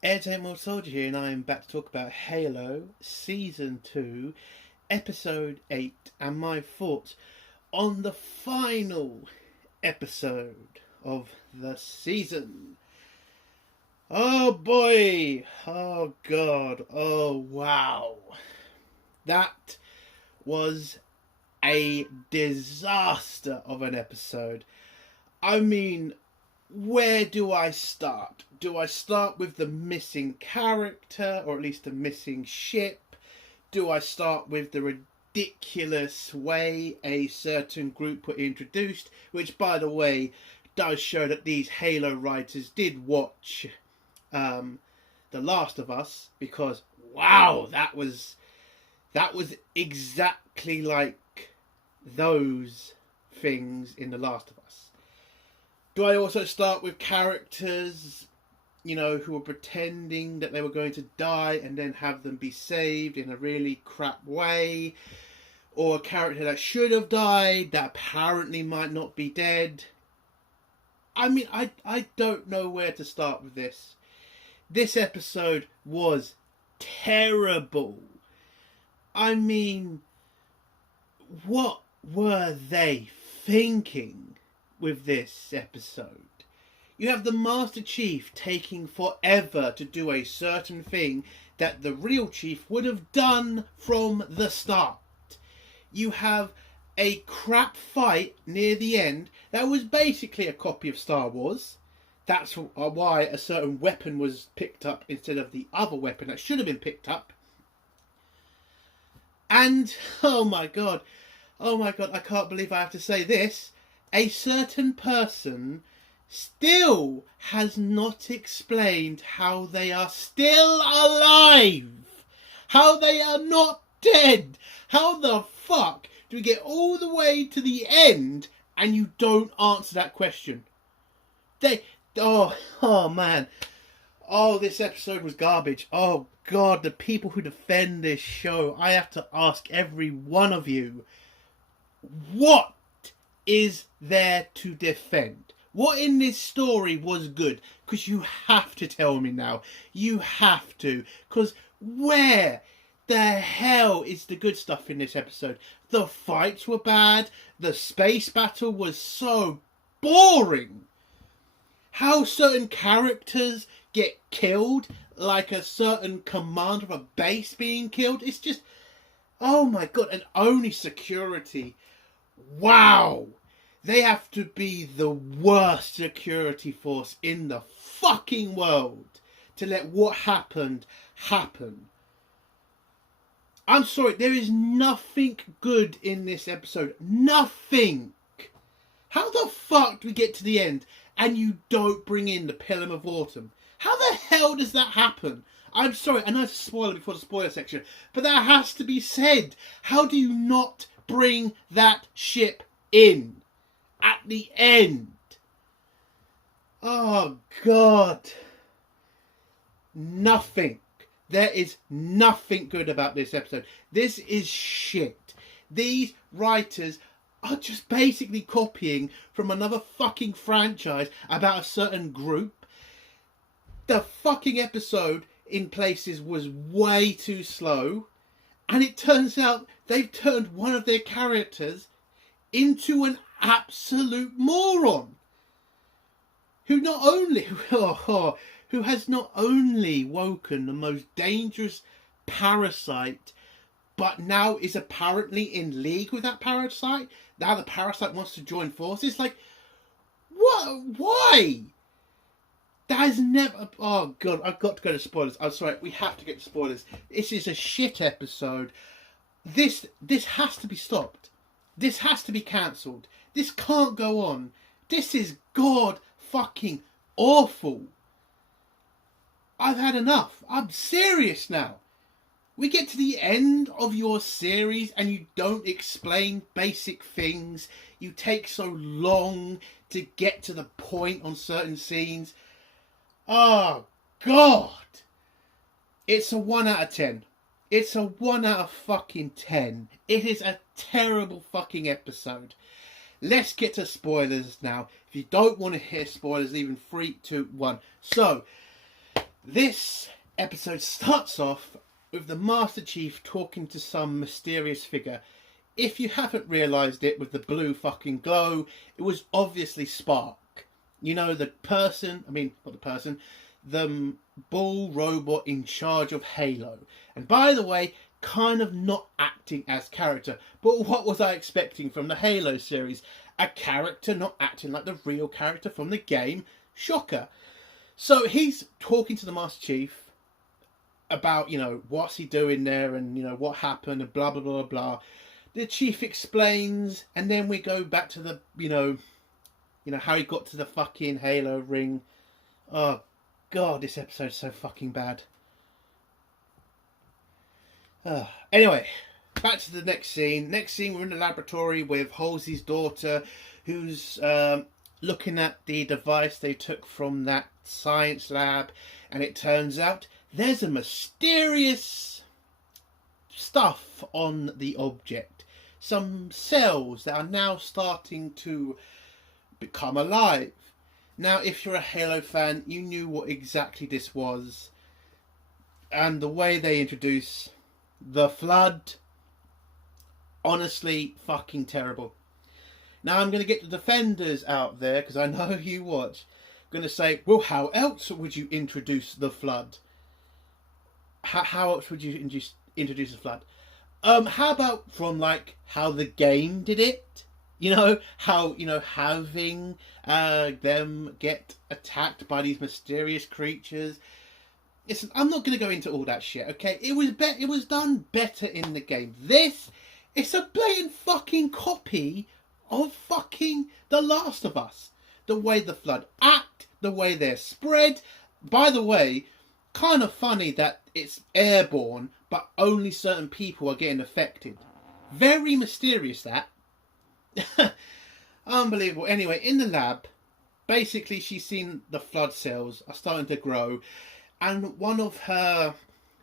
Entertainment Soldier here, and I am back to talk about Halo Season 2, Episode 8, and my thoughts on the final episode of the season. Oh boy! Oh god! Oh wow! That was a disaster of an episode. I mean, where do I start? Do I start with the missing character, or at least the missing ship? Do I start with the ridiculous way a certain group were introduced, which, by the way, does show that these Halo writers did watch The Last of Us, because wow, that was exactly like those things in The Last of Us. Do I also start with characters, who were pretending that they were going to die and then have them be saved in a really crap way? Or a character that should have died that apparently might not be dead? I mean, I don't know where to start with this. This episode was terrible. I mean, what were they thinking with this episode? You have the Master Chief taking forever to do a certain thing that the real Chief would have done from the start. You have a crap fight near the end that was basically a copy of Star Wars. That's why a certain weapon was picked up instead of the other weapon that should have been picked up. And, oh my god, I can't believe I have to say this. A certain person still has not explained how they are still alive. How they are not dead. How the fuck do we get all the way to the end and you don't answer that question? Oh man. Oh, this episode was garbage. Oh god, the people who defend this show, I have to ask every one of you, what is there to defend? What in this story was good? Because you have to tell me now. You have to. Because where the hell is the good stuff in this episode? The fights were bad. The space battle was so boring. How certain characters get killed, like a certain commander of a base being killed. It's just, oh my god, and only security. Wow. They have to be the worst security force in the fucking world to let what happened happen. I'm sorry, there is nothing good in this episode. Nothing. How the fuck do we get to the end and you don't bring in the Pillar of Autumn? How the hell does that happen? I'm sorry, I know it's a spoiler before the spoiler section, but that has to be said. How do you not bring that ship in at the end? Oh god. Nothing. There is nothing good about this episode. This is shit. These writers are just basically copying from another fucking franchise about a certain group. The fucking episode in places was way too slow, and it turns out they've turned one of their characters into an absolute moron who has not only woken the most dangerous parasite, but now is apparently in league with that parasite. Now the parasite wants to join forces. Like, what? Why? That has never... Oh god, I've got to go to spoilers. I'm sorry, we have to get to spoilers. This is a shit episode. This has to be stopped. This has to be cancelled. This can't go on. This is god fucking awful. I've had enough. I'm serious now. We get to the end of your series and you don't explain basic things. You take so long to get to the point on certain scenes. Oh, God. It's a 1 out of 10. It's a 1 out of fucking 10. It is a terrible fucking episode. Let's get to spoilers now. If you don't want to hear spoilers, leave in 3, 2, 1. So, This episode starts off with the Master Chief talking to some mysterious figure. If you haven't realised it with the blue fucking glow, it was obviously Spark. You know, the bull robot in charge of Halo. And by the way, kind of not acting as character. But what was I expecting from the Halo series? A character not acting like the real character from the game? Shocker. So he's talking to the Master Chief about, you know, what's he doing there and, you know, what happened and blah, blah, blah, blah. The Chief explains, and then we go back to the, you know, how he got to the fucking Halo ring. Oh, God, this episode's so fucking bad. Anyway, back to the next scene. Next scene, we're in the laboratory with Halsey's daughter, who's looking at the device they took from that science lab, and it turns out there's a mysterious stuff on the object. Some cells that are now starting to become alive. Now, if you're a Halo fan, you knew what exactly this was. And the way they introduce the Flood, honestly, fucking terrible. Now, I'm going to get the defenders out there, because I know you watch. I'm going to say, well, how else would you introduce the Flood? How else would you introduce the Flood? How about from, like, how the game did it? You know, how, you know, having them get attacked by these mysterious creatures. Listen, I'm not going to go into all that shit, okay? It was done better in the game. It's a blatant fucking copy of fucking The Last of Us. The way the Flood act, the way they're spread. By the way, kind of funny that it's airborne, but only certain people are getting affected. Very mysterious, that. Unbelievable. Anyway, in the lab, basically she's seen the Flood cells are starting to grow, and one of her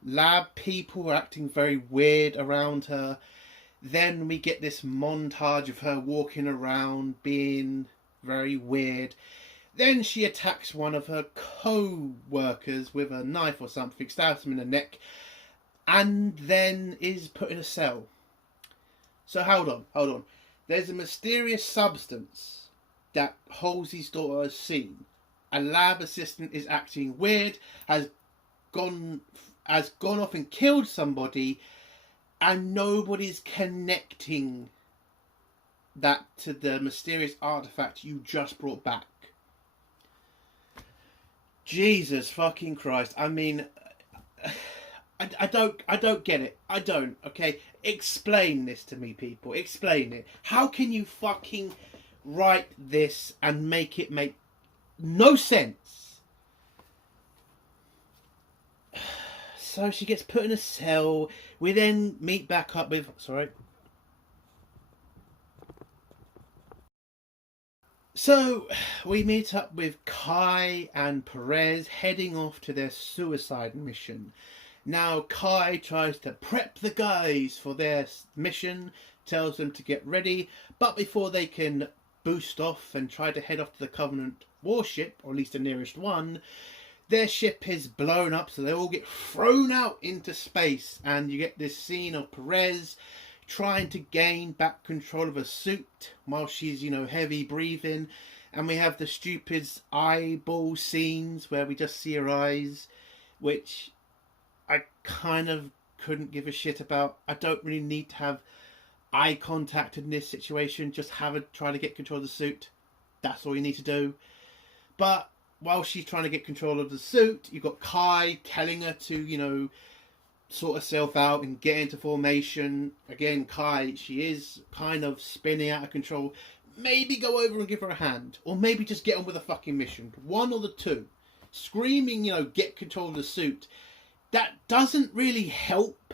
lab people are acting very weird around her. Then we get this montage of her walking around being very weird. Then she attacks one of her co-workers with a knife or something, stabs him in the neck, and then is put in a cell. So hold on. There's a mysterious substance that Halsey's daughter has seen. A lab assistant is acting weird, has gone off and killed somebody, and nobody's connecting that to the mysterious artifact you just brought back. Jesus fucking Christ. I mean, I don't get it. I don't, okay? Explain this to me, people. Explain it. How can you fucking write this and make it make no sense? So she gets put in a cell. We then meet back up with... Sorry. So we meet up with Kai and Perez heading off to their suicide mission. Now Kai tries to prep the guys for their mission, tells them to get ready, but before they can boost off and try to head off to the Covenant warship, or at least the nearest one, their ship is blown up, so they all get thrown out into space, and you get this scene of Perez trying to gain back control of her suit while she's, you know, heavy breathing, and we have the stupid eyeball scenes where we just see her eyes, which I kind of couldn't give a shit about. I don't really need to have eye contact in this situation. Just have her try to get control of the suit. That's all you need to do. But while she's trying to get control of the suit, you've got Kai telling her to, you know, sort herself out and get into formation. Again, Kai, she is kind of spinning out of control. Maybe go over and give her a hand. Or maybe just get on with the fucking mission. One or the two. Screaming, you know, get control of the suit. That doesn't really help.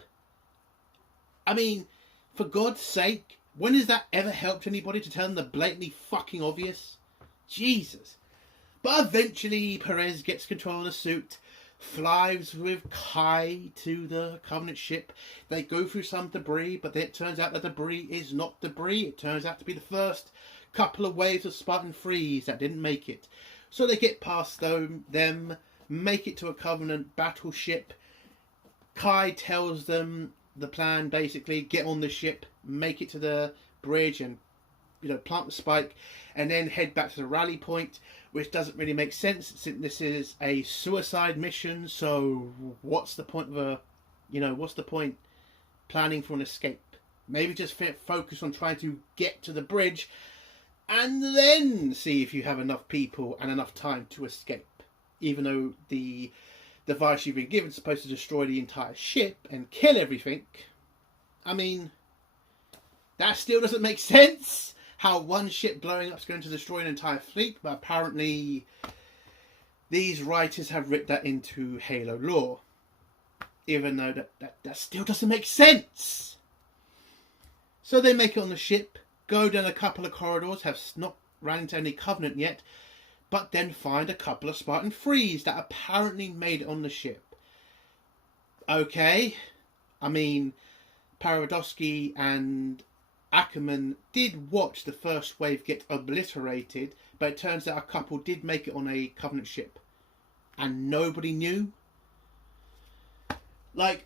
I mean, for God's sake, when has that ever helped anybody to tell them the blatantly fucking obvious? Jesus. But eventually, Perez gets control of the suit, flies with Kai to the Covenant ship. They go through some debris, but then it turns out the debris is not debris. It turns out to be the first couple of waves of Spartan 3s that didn't make it. So they get past them, make it to a Covenant battleship. Kai tells them the plan, basically, get on the ship, make it to the bridge and, plant the spike, and then head back to the rally point, which doesn't really make sense since this is a suicide mission. So what's the point of what's the point planning for an escape? Maybe just focus on trying to get to the bridge and then see if you have enough people and enough time to escape. Even though the device you've been given is supposed to destroy the entire ship and kill everything. I mean, that still doesn't make sense. How one ship blowing up is going to destroy an entire fleet, but apparently these writers have written that into Halo lore. Even though that still doesn't make sense. So they make it on the ship, go down a couple of corridors, have not ran into any Covenant yet, but then find a couple of Spartan 3s that apparently made it on the ship. Okay, I mean, Paradosky and Ackerman did watch the first wave get obliterated, but it turns out a couple did make it on a Covenant ship. And nobody knew? Like,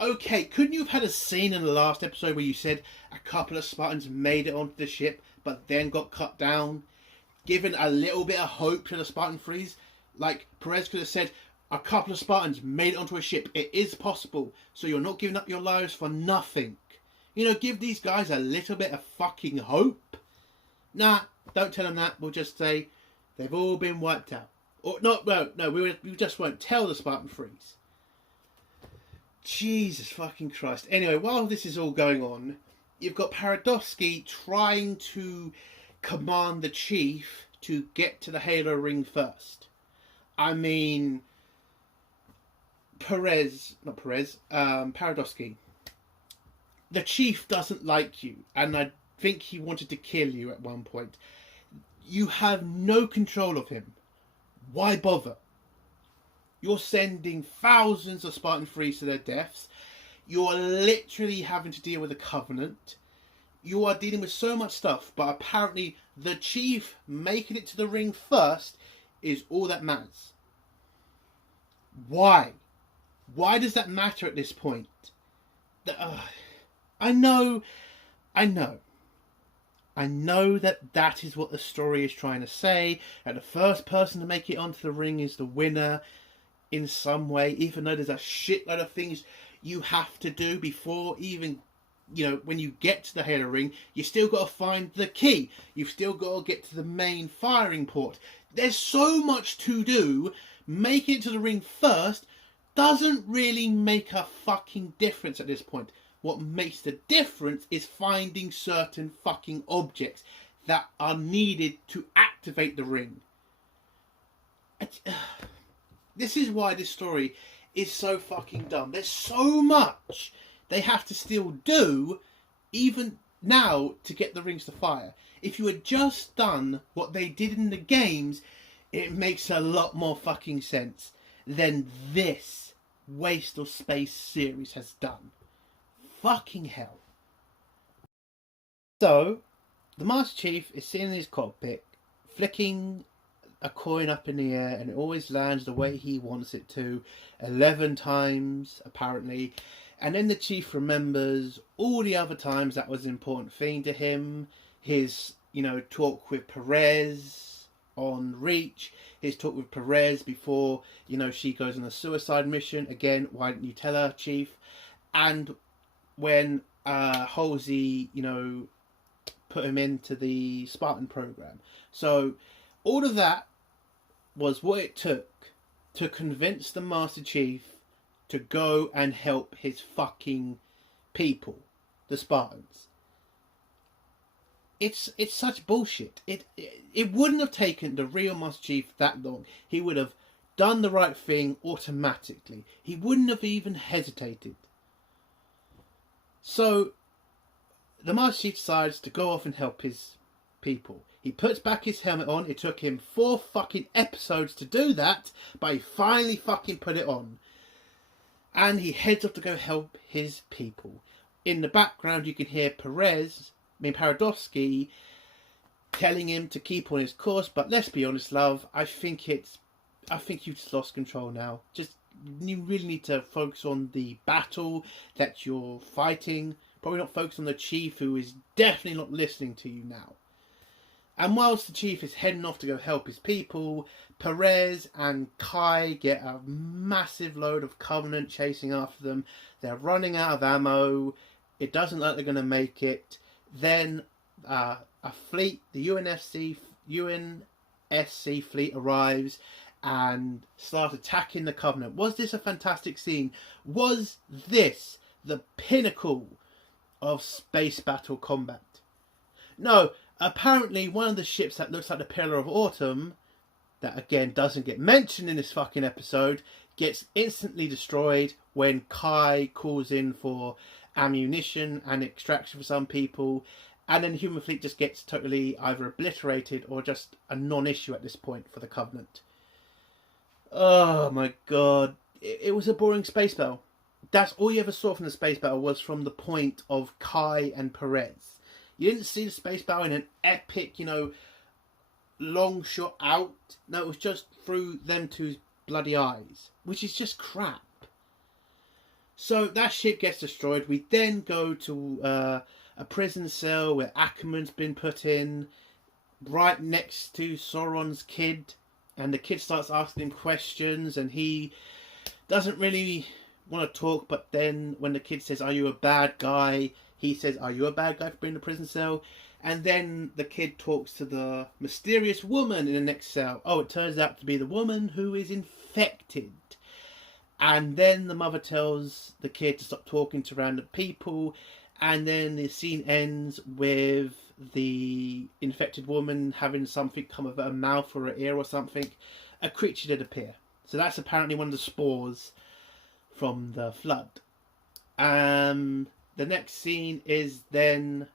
okay, couldn't you have had a scene in the last episode where you said a couple of Spartans made it onto the ship, but then got cut down? Given a little bit of hope to the Spartan 3s? Like, Perez could have said, a couple of Spartans made it onto a ship. It is possible, so you're not giving up your lives for nothing. Give these guys a little bit of fucking hope. Nah, don't tell them that. We'll just say they've all been wiped out. Or no, we just won't tell the Spartan 3s. Jesus fucking Christ. Anyway, while this is all going on, you've got Paradosky trying to command the Chief to get to the Halo ring first. I mean, Paradosky. The Chief doesn't like you, and I think he wanted to kill you at one point. You have no control of him. Why bother? You're sending thousands of Spartan 3s to their deaths. You're literally having to deal with a Covenant. You are dealing with so much stuff, but apparently the Chief making it to the ring first is all that matters. Why? Why does that matter at this point? I know that is what the story is trying to say, and the first person to make it onto the ring is the winner in some way, even though there's a shitload of things you have to do before even, when you get to the Halo ring. You still got to find the key. You've still got to get to the main firing port. There's so much to do. Making it to the ring first doesn't really make a fucking difference at this point. What makes the difference is finding certain fucking objects that are needed to activate the ring. This is why this story is so fucking dumb. There's so much they have to still do, even now, to get the rings to fire. If you had just done what they did in the games, it makes a lot more fucking sense than this waste of space series has done. Fucking hell. So, the Master Chief is sitting in his cockpit, flicking a coin up in the air, and it always lands the way he wants it to, 11 times, apparently. And then the Chief remembers all the other times that was an important thing to him. His, talk with Perez on Reach, his talk with Perez before, she goes on a suicide mission. Again, why didn't you tell her, Chief? And when Halsey, put him into the Spartan program. So all of that was what it took to convince the Master Chief to go and help his fucking people, the Spartans. It's such bullshit. It wouldn't have taken the real Master Chief that long. He would have done the right thing automatically. He wouldn't have even hesitated. So, the Master Chief decides to go off and help his people. He puts back his helmet on. It took him 4 fucking episodes to do that, but he finally fucking put it on. And he heads off to go help his people. In the background, you can hear Paradosky telling him to keep on his course, but let's be honest, love, I think it's I think you've just lost control now. Just, you really need to focus on the battle that you're fighting. Probably not focus on the chief, who is definitely not listening to you now. And whilst the chief is heading off to go help his people, Perez and Kai get a massive load of Covenant chasing after them. They're running out of ammo. It doesn't look like they're going to make it. Then a fleet, the UNSC fleet arrives and start attacking the Covenant. Was this a fantastic scene? Was this the pinnacle of space battle combat? No, apparently one of the ships that looks like the Pillar of Autumn, that again doesn't get mentioned in this fucking episode, gets instantly destroyed when Kai calls in for ammunition and extraction for some people, and then the human fleet just gets totally either obliterated or just a non-issue at this point for the Covenant. Oh my god. It was a boring space battle. That's all you ever saw from the space battle, was from the point of Kai and Perez. You didn't see the space battle in an epic, long shot out. No, it was just through them two's bloody eyes, which is just crap. So that ship gets destroyed. We then go to a prison cell where Ackerman's been put in, right next to Sauron's kid. And the kid starts asking him questions, and he doesn't really want to talk. But then when the kid says, "Are you a bad guy?" he says, "Are you a bad guy for being in the prison cell?" And then the kid talks to the mysterious woman in the next cell. Oh, it turns out to be the woman who is infected. And then the mother tells the kid to stop talking to random people. And then the scene ends with the infected woman having something come out of her mouth or her ear or something. A creature did appear. So that's apparently one of the spores from the flood. The next scene is then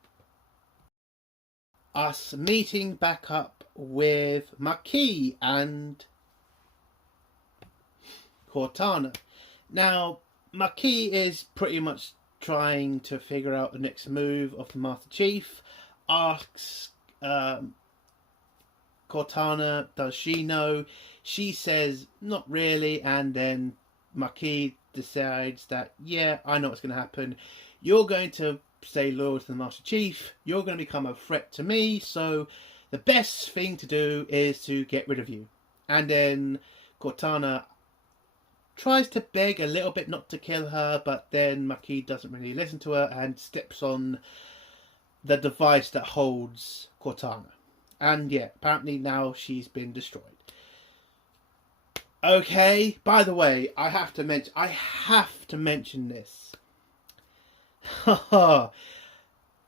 us meeting back up with Makee and Cortana. Now, Makee is pretty much trying to figure out the next move of the Master Chief. Asks Cortana, does she know? She says, not really. And then Makee decides that, yeah, I know what's going to happen. You're going to stay loyal to the Master Chief. You're going to become a threat to me. So the best thing to do is to get rid of you. And then Cortana tries to beg a little bit not to kill her, but then Makee doesn't really listen to her and steps on the device that holds Cortana. And yeah, apparently now she's been destroyed. Okay, by the way, I have to mention this.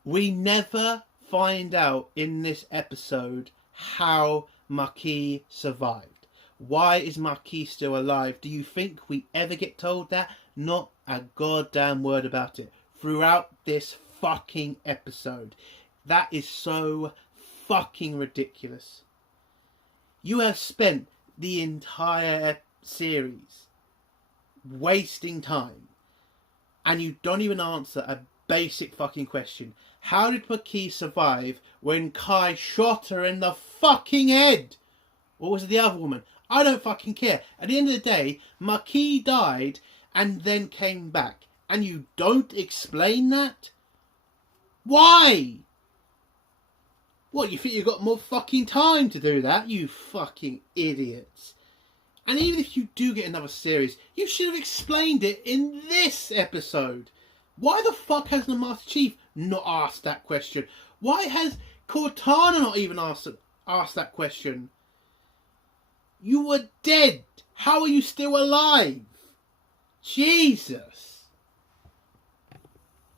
We never find out in this episode how Makee survived. Why is Makee still alive? Do you think we ever get told that? Not a goddamn word about it throughout this fucking episode. That is so fucking ridiculous. You have spent the entire series wasting time, and you don't even answer a basic fucking question. How did Makee survive when Kai shot her in the fucking head? Or was it the other woman? I don't fucking care. At the end of the day, Makee died and then came back. And you don't explain that? Why? What, you think you've got more fucking time to do that? You fucking idiots. And even if you do get another series, you should have explained it in this episode. Why the fuck has the Master Chief not asked that question? Why has Cortana not even asked that question? You were dead. How are you still alive? Jesus.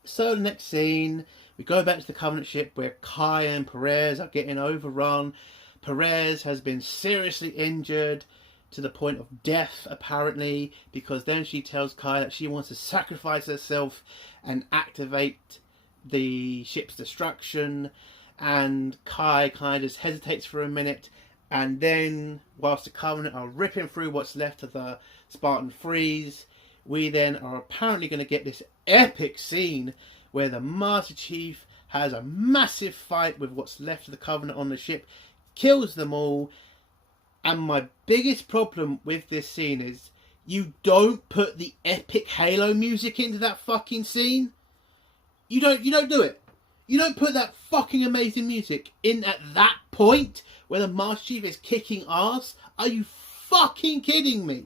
So the next scene, we go back to the Covenant ship where Kai and Perez are getting overrun. Perez has been seriously injured to the point of death, apparently, because then she tells Kai that she wants to sacrifice herself and activate the ship's destruction. And Kai kind of just hesitates for a minute. And then, whilst the Covenant are ripping through what's left of the Spartan Freeze, we then are apparently going to get this epic scene where the Master Chief has a massive fight with what's left of the Covenant on the ship, kills them all, And my biggest problem with this scene is you don't put the epic Halo music into that fucking scene. You don't do it. You don't put that fucking amazing music in at that point where the Master Chief is kicking ass. Are you fucking kidding me?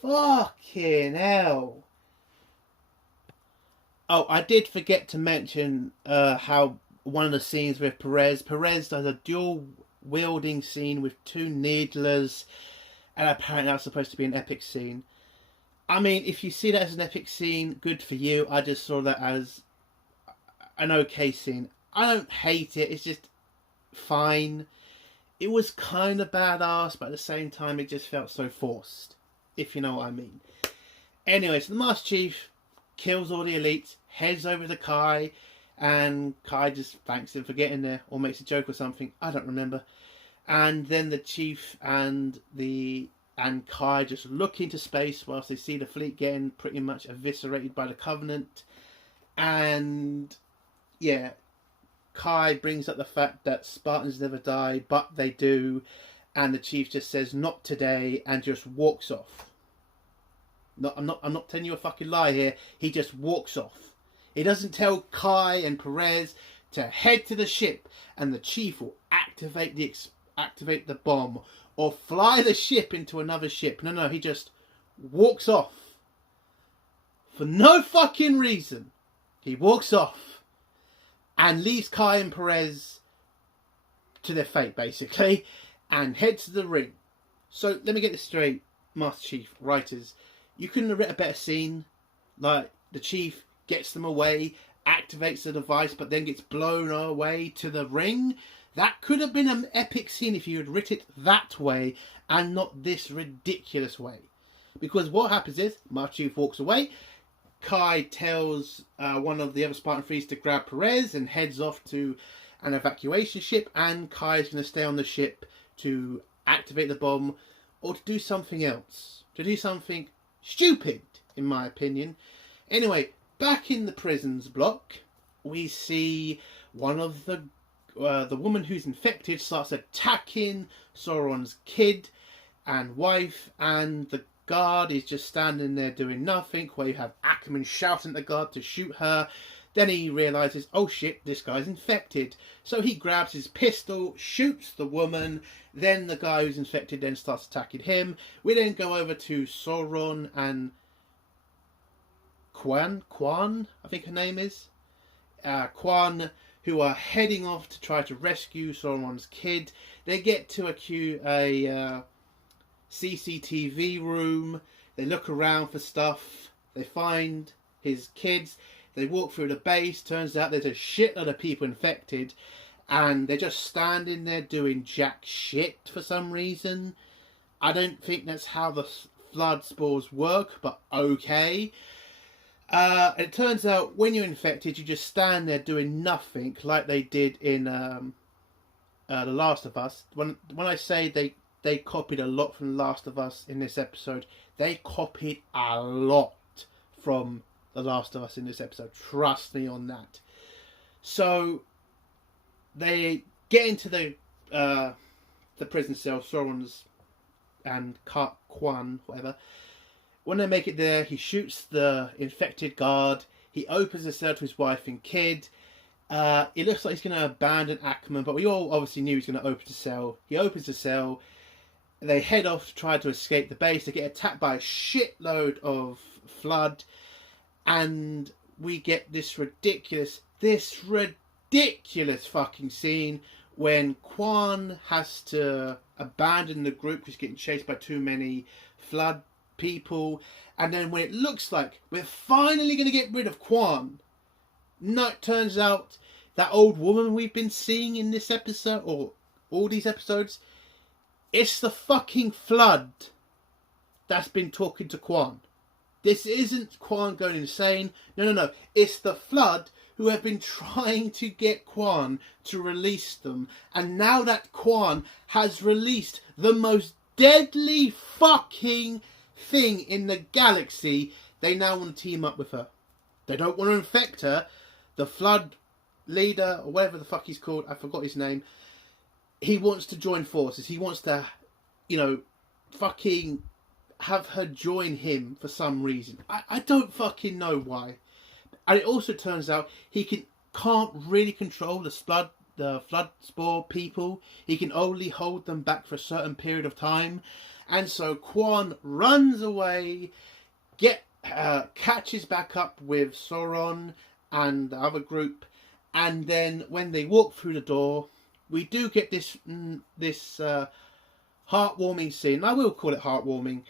Fucking hell. Oh, I did forget to mention how one of the scenes with Perez does a dual wielding scene with two needlers, and apparently that's supposed to be an epic scene. I mean, if you see that as an epic scene, good for you. I just saw that as an okay scene. I don't hate it, it's just fine. It was kind of badass, but at the same time it just felt so forced, if you know what I mean. Anyway, so the Master Chief kills all the elites, heads over to Kai, and Kai just thanks him for getting there, or makes a joke or something, I don't remember. And then the Chief and Kai just look into space whilst they see the fleet getting pretty much eviscerated by the Covenant. And yeah, Kai brings up the fact that Spartans never die, but they do, and the Chief just says not today and just walks off. No, I'm not telling you a fucking lie here. He just walks off. He doesn't tell Kai and Perez to head to the ship and the Chief will activate the bomb or fly the ship into another ship. No, he just walks off. For no fucking reason. He walks off and leaves Kai and Perez to their fate, basically, and heads to the ring. So, let me get this straight, Master Chief, writers. You couldn't have written a better scene. Like, the Chief gets them away, activates the device, but then gets blown away to the ring. That could have been an epic scene if you had written it that way and not this ridiculous way. Because what happens is, Master Chief walks away, Kai tells one of the other Spartan Threes to grab Perez and heads off to an evacuation ship, and Kai's going to stay on the ship to activate the bomb or to do something else. To do something stupid, in my opinion. Anyway, back in the prisons block, we see one of the woman who's infected starts attacking Sauron's kid and wife, and the guard is just standing there doing nothing, where you have Ackerman shouting at the guard to shoot her. Then he realises, oh shit, this guy's infected. So he grabs his pistol, shoots the woman, then the guy who's infected then starts attacking him. We then go over to Sauron and Quan, I think her name is. Quan, who are heading off to try to rescue Sauron's kid. They get to a CCTV room. They look around for stuff. They find his kids. They walk through the base. Turns out there's a shitload of people infected. And they're just standing there doing jack shit for some reason. I don't think that's how the flood spores work, but okay. It turns out when you're infected, you just stand there doing nothing, like they did in The Last of Us. When I say they copied a lot from The Last of Us in this episode, they copied a lot from The Last of Us in this episode. Trust me on that. So they get into the prison cell, Sauron's and Quan, whatever. When they make it there, he shoots the infected guard. He opens the cell to his wife and kid. It looks like he's going to abandon Ackerman, but we all obviously knew he was going to open the cell. He opens the cell. They head off to try to escape the base. They get attacked by a shitload of flood. And we get this ridiculous fucking scene when Quan has to abandon the group because he's getting chased by too many flood people. And then when it looks like we're finally going to get rid of Quan, no, it turns out that old woman we've been seeing in this episode, or all these episodes, it's the fucking flood that's been talking to Quan. This isn't Quan going insane. No. It's the flood who have been trying to get Quan to release them. And now that Quan has released the most deadly fucking thing in the galaxy, they now want to team up with her. They don't want to infect her. The flood leader, or whatever the fuck he's called, I forgot his name, he wants to join forces. He wants to, fucking have her join him for some reason. I don't fucking know why. And it also turns out he can't really control the flood spore people. He can only hold them back for a certain period of time. And so Quan runs away, catches back up with Sauron and the other group, and then when they walk through the door, we do get this heartwarming scene. I will call it heartwarming,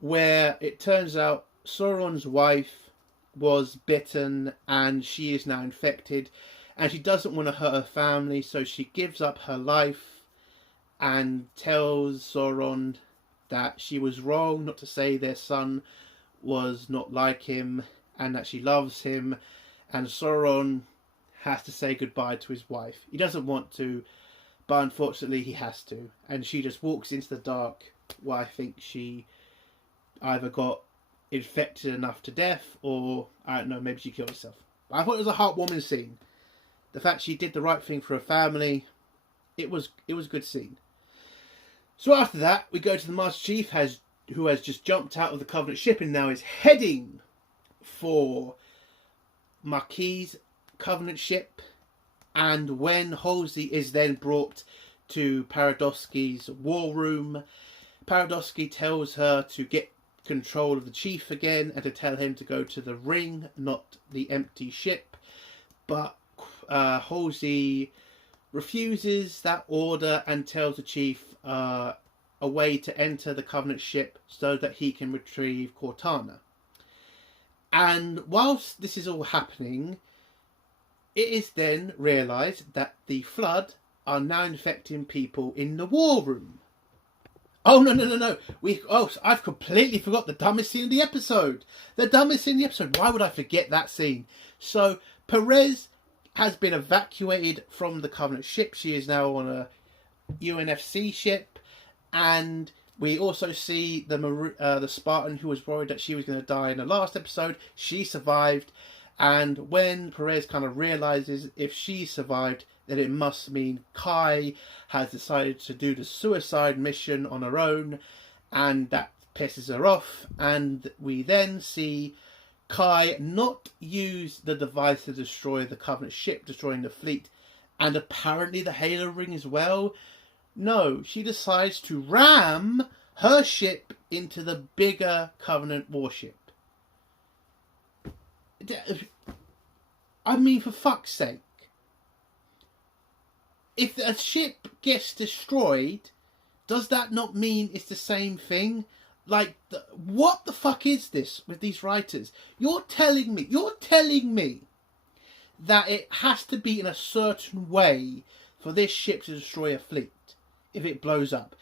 where it turns out Sauron's wife was bitten and she is now infected, and she doesn't want to hurt her family, so she gives up her life and tells Sauron that she was wrong not to say their son was not like him and that she loves him, and Sauron has to say goodbye to his wife. He doesn't want to, but unfortunately he has to, and she just walks into the dark, where I think she either got infected enough to death, or I don't know, maybe she killed herself. But I thought it was a heartwarming scene. The fact she did the right thing for her family, it was a good scene. So after that, we go to the Master Chief, who has just jumped out of the Covenant ship and now is heading for Marquis' Covenant ship. And when Halsey is then brought to Paradosky's war room, Paradosky tells her to get control of the Chief again and to tell him to go to the ring, not the empty ship. But Halsey refuses that order and tells the Chief a way to enter the Covenant ship so that he can retrieve Cortana. And whilst this is all happening, it is then realised that the Flood are now infecting people in the war room. Oh, no. I've completely forgot the dumbest scene in the episode. Why would I forget that scene? So, Perez has been evacuated from the Covenant ship. She is now on a UNSC ship. And we also see the Spartan who was worried that she was going to die in the last episode. She survived. And when Perez kind of realises if she survived, then it must mean Kai has decided to do the suicide mission on her own, and that pisses her off. And we then see Kai not use the device to destroy the Covenant ship, destroying the fleet, and apparently the Halo ring as well. No, she decides to ram her ship into the bigger Covenant warship. I mean, for fuck's sake. If a ship gets destroyed, does that not mean it's the same thing? Like, what the fuck is this with these writers? You're telling me that it has to be in a certain way for this ship to destroy a fleet if it blows up.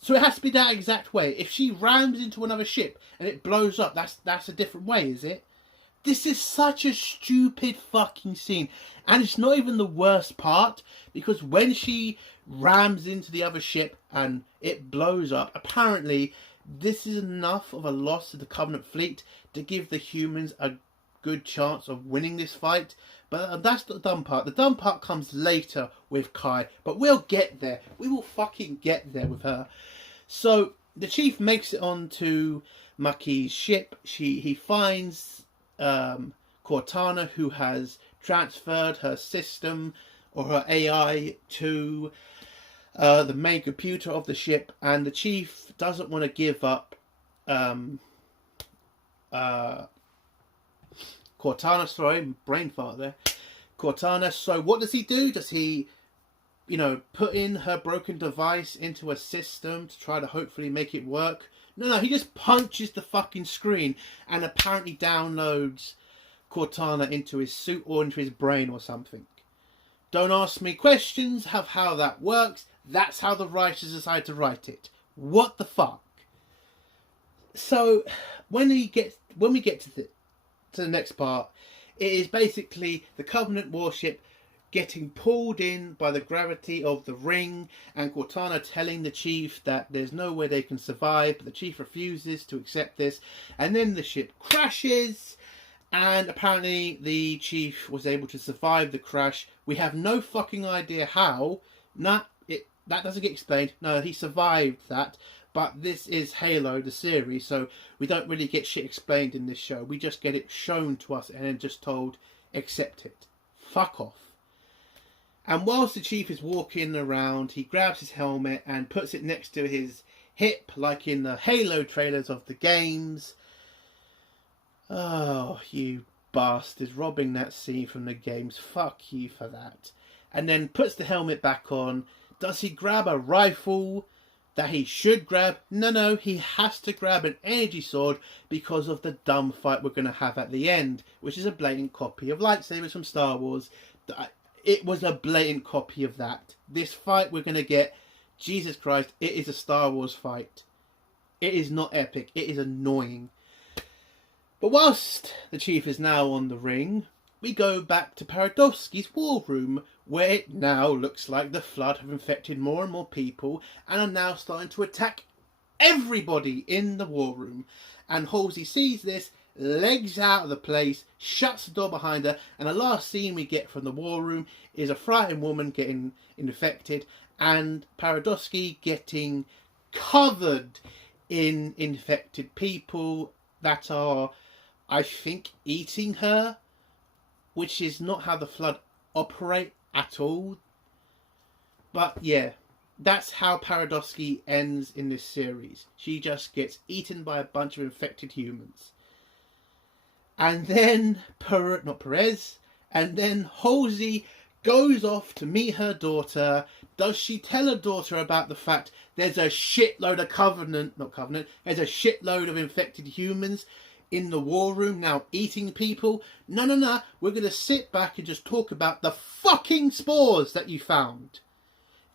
So it has to be that exact way. If she rams into another ship and it blows up, that's a different way, is it? This is such a stupid fucking scene. And it's not even the worst part, because when she rams into the other ship and it blows up, apparently this is enough of a loss to the Covenant fleet to give the humans a good chance of winning this fight. But that's the dumb part. The dumb part comes later with Kai, but we'll get there. We will fucking get there with her. So the Chief makes it onto Marquis' ship. He finds Cortana, who has transferred her system or her AI to the main computer of the ship, and the Chief doesn't want to give up Cortana. Sorry, brain fart there. Cortana. So what does he do? Does he, put in her broken device into a system to try to hopefully make it work? No, he just punches the fucking screen and apparently downloads Cortana into his suit or into his brain or something. Don't ask me questions of how that works. That's how the writers decide to write it. What the fuck? So when we get to the next part, it is basically the Covenant warship getting pulled in by the gravity of the ring, and Cortana telling the Chief that there's no way they can survive, but the Chief refuses to accept this, and then the ship crashes, and apparently the Chief was able to survive the crash. We have no fucking idea how. that doesn't get explained. No, he survived that. But this is Halo, the series, so we don't really get shit explained in this show. We just get it shown to us and then just told, accept it. Fuck off. And whilst the Chief is walking around, he grabs his helmet and puts it next to his hip, like in the Halo trailers of the games. Oh, you bastards, robbing that scene from the games. Fuck you for that. And then puts the helmet back on. Does he grab a rifle that he should grab? No, he has to grab an energy sword because of the dumb fight we're going to have at the end, which is a blatant copy of lightsabers from Star Wars. It was a blatant copy of that. This fight we're going to get, Jesus Christ, it is a Star Wars fight. It is not epic. It is annoying. But whilst the Chief is now on the ring, we go back to Paradovsky's war room, where it now looks like the Flood have infected more and more people and are now starting to attack everybody in the war room. And Halsey sees this, legs out of the place, shuts the door behind her, and the last scene we get from the war room is a frightened woman getting infected and Paradovsky getting covered in infected people that are, I think, eating her, which is not how the Flood operate at all. But yeah, that's how Paradovsky ends in this series. She just gets eaten by a bunch of infected humans. And then, not Perez, and then Halsey goes off to meet her daughter. Does she tell her daughter about the fact there's a shitload of there's a shitload of infected humans in the war room now eating people? No. We're going to sit back and just talk about the fucking spores that you found.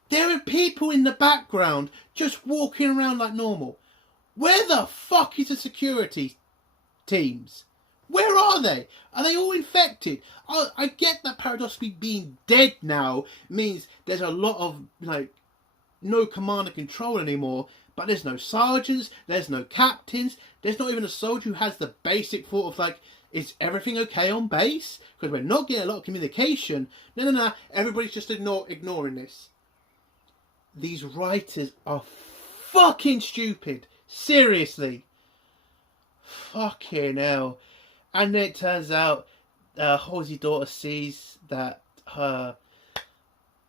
There are people in the background just walking around like normal. Where the fuck is the security teams? Where are they? Are they all infected? I get that Paradovsky being dead now means there's a lot of, no command and control anymore. But there's no sergeants, there's no captains, there's not even a soldier who has the basic thought of is everything okay on base? Because we're not getting a lot of communication. No, everybody's just ignoring this. These writers are fucking stupid. Seriously. Fucking hell. And then it turns out Halsey's daughter sees that her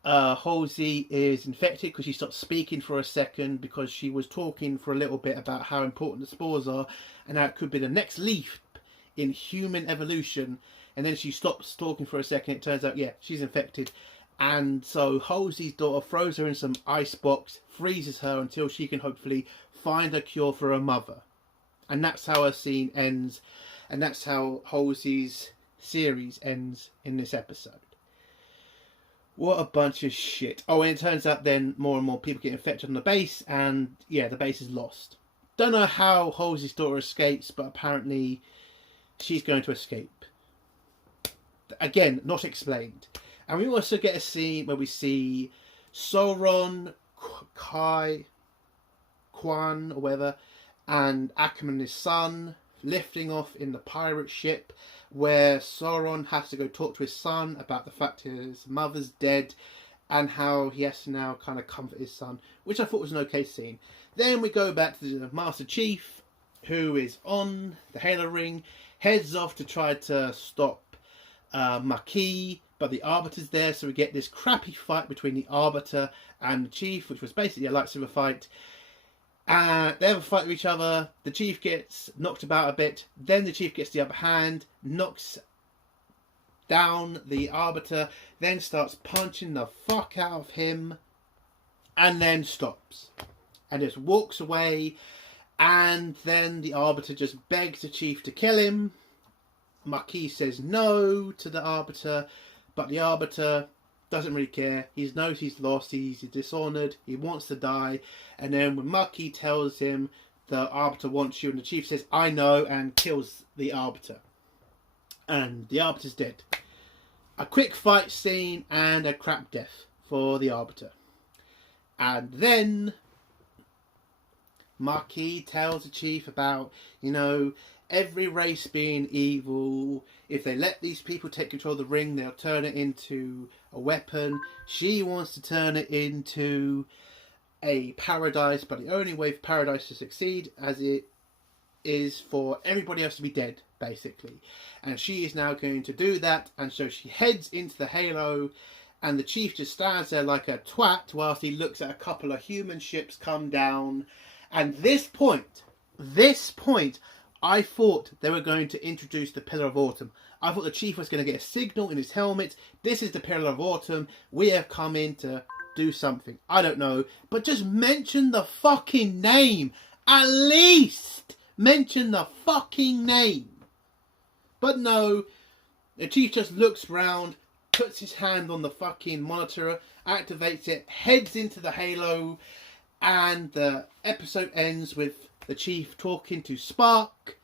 Halsey is infected because she stopped speaking for a second because she was talking for a little bit about how important the spores are and how it could be the next leap in human evolution. And then she stops talking for a second. It turns out, yeah, she's infected. And so Halsey's daughter throws her in some ice box, freezes her until she can hopefully find a cure for her mother. And that's how her scene ends. And that's how Halsey's series ends in this episode. What a bunch of shit. Oh, and it turns out then more and more people get infected on the base, and yeah, the base is lost. Don't know how Halsey's daughter escapes, but apparently she's going to escape. Again, not explained. And we also get a scene where we see Sauron, Quan, or whatever, and Ackerman, his son, lifting off in the pirate ship, where Sauron has to go talk to his son about the fact his mother's dead and how he has to now kind of comfort his son, which I thought was an okay scene. Then we go back to the Master Chief, who is on the Halo ring, heads off to try to stop Makee, but the Arbiter's there, so we get this crappy fight between the Arbiter and the Chief, which was basically a lightsaber fight. And they have a fight with each other. The Chief gets knocked about a bit. Then the Chief gets the upper hand, knocks down the Arbiter, then starts punching the fuck out of him, and then stops. And just walks away. And then the Arbiter just begs the Chief to kill him. Makee says no to the Arbiter, but the Arbiter doesn't really care. He knows he's lost, he's dishonoured, he wants to die. And then when Makee tells him the Arbiter wants you, and the Chief says, I know, and kills the Arbiter. And the Arbiter's dead. A quick fight scene and a crap death for the Arbiter. And then Makee tells the Chief about, every race being evil. If they let these people take control of the ring, they'll turn it into a weapon. She wants to turn it into a paradise, but the only way for paradise to succeed as it is for everybody else to be dead, basically. And she is now going to do that, and so she heads into the Halo, and the chief just stands there like a twat whilst he looks at a couple of human ships come down. And this point, I thought they were going to introduce the Pillar of Autumn. I thought the chief was going to get a signal in his helmet. This is the Pillar of Autumn. We have come in to do something. I don't know. But just mention the fucking name. At least mention the fucking name. But no, the chief just looks round, puts his hand on the fucking monitor, activates it, heads into the Halo, and the episode ends with the chief talking to Spark,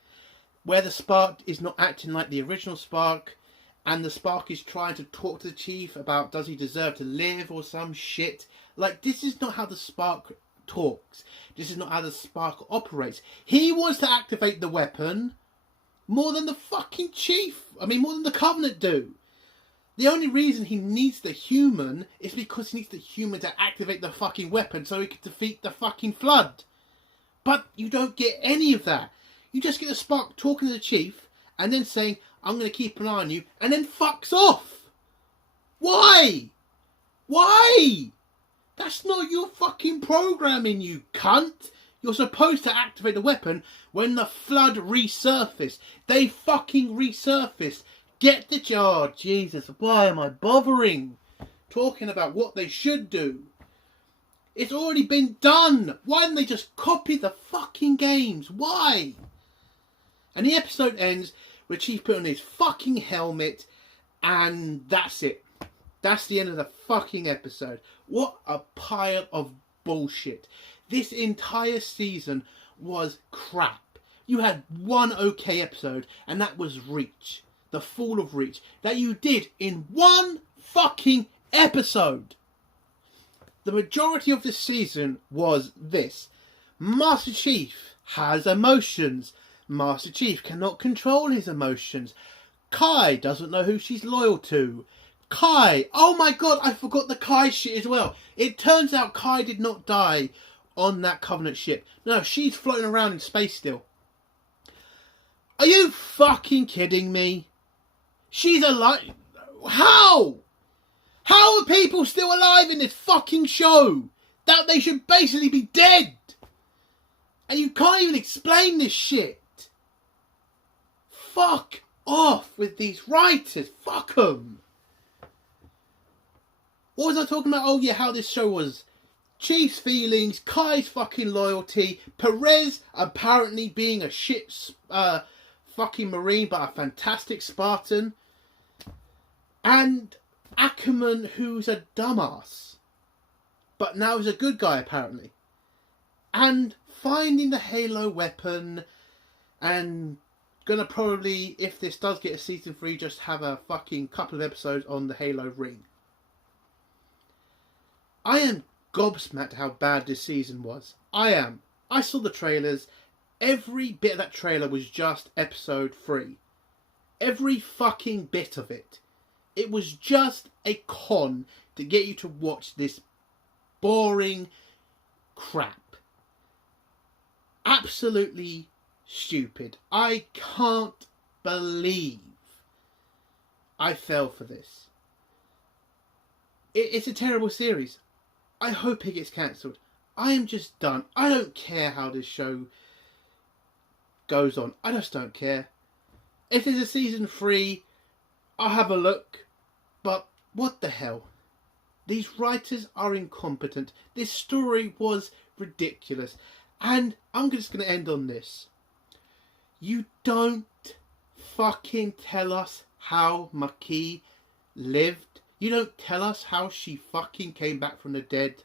where the Spark is not acting like the original Spark, and the Spark is trying to talk to the chief about does he deserve to live or some shit. Like, this is not how the Spark talks. This is not how the Spark operates. He wants to activate the weapon more than the fucking chief. I mean, more than the Covenant do. The only reason he needs the human is because he needs the human to activate the fucking weapon so he can defeat the fucking Flood. But you don't get any of that. You just get the Spark talking to the chief and then saying, I'm going to keep an eye on you, and then fucks off. Why? Why? That's not your fucking programming, you cunt. You're supposed to activate the weapon when the Flood resurface. They fucking resurface. Get the jar. Jesus, why am I bothering talking about what they should do? It's already been done. Why didn't they just copy the fucking games? Why? And the episode ends with Chief putting on his fucking helmet, and that's it. That's the end of the fucking episode. What a pile of bullshit. This entire season was crap. You had one okay episode, and that was Reach. The Fall of Reach. That you did in one fucking episode. The majority of the season was this. Master Chief has emotions. Master Chief cannot control his emotions. Kai doesn't know who she's loyal to. Kai. Oh my god, I forgot the Kai shit as well. It turns out Kai did not die on that Covenant ship. No, she's floating around in space still. Are you fucking kidding me? She's alive. How? How are people still alive in this fucking show? That they should basically be dead. And you can't even explain this shit. Fuck off with these writers. Fuck them. What was I talking about? Oh yeah, how this show was Chief's feelings, Kai's fucking loyalty, Perez apparently being a shit fucking Marine but a fantastic Spartan, and Ackerman who's a dumbass but now is a good guy apparently, and finding the Halo weapon, and gonna probably, if this does get a season 3, just have a fucking couple of episodes on the Halo ring. I am gobsmacked how bad this season was. I am. I saw the trailers. Every bit of that trailer was just episode 3. Every fucking bit of it. It was just a con to get you to watch this boring crap. Absolutely stupid. I can't believe I fell for this. It's a terrible series. I hope it gets cancelled. I am just done. I don't care how this show goes on. I just don't care. If there's a season 3, I'll have a look. But what the hell? These writers are incompetent. This story was ridiculous. And I'm just going to end on this. You don't fucking tell us how Makee lived. You don't tell us how she fucking came back from the dead.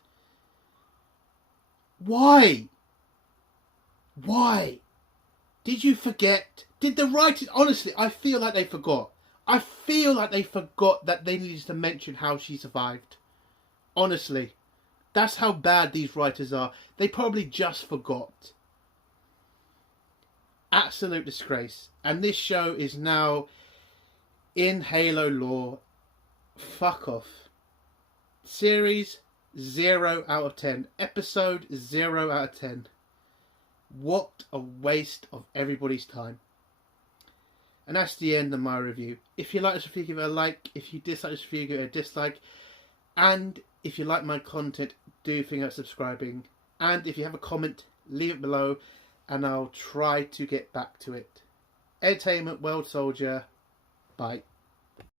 Why? Why? Did you forget? Did the writers... Honestly, I feel like they forgot. I feel like they forgot that they needed to mention how she survived. Honestly. That's how bad these writers are. They probably just forgot. Absolutely. absolute disgrace. And this show is now in Halo lore. Fuck off. Series 0 out of 10. Episode 0 out of 10. What a waste of everybody's time. And that's the end of my review. If you like this review, give it a like. If you dislike this review, give it a dislike. And if you like my content, do think about subscribing. And if you have a comment, leave it below and I'll try to get back to it. Entertainment World Soldier. Bye.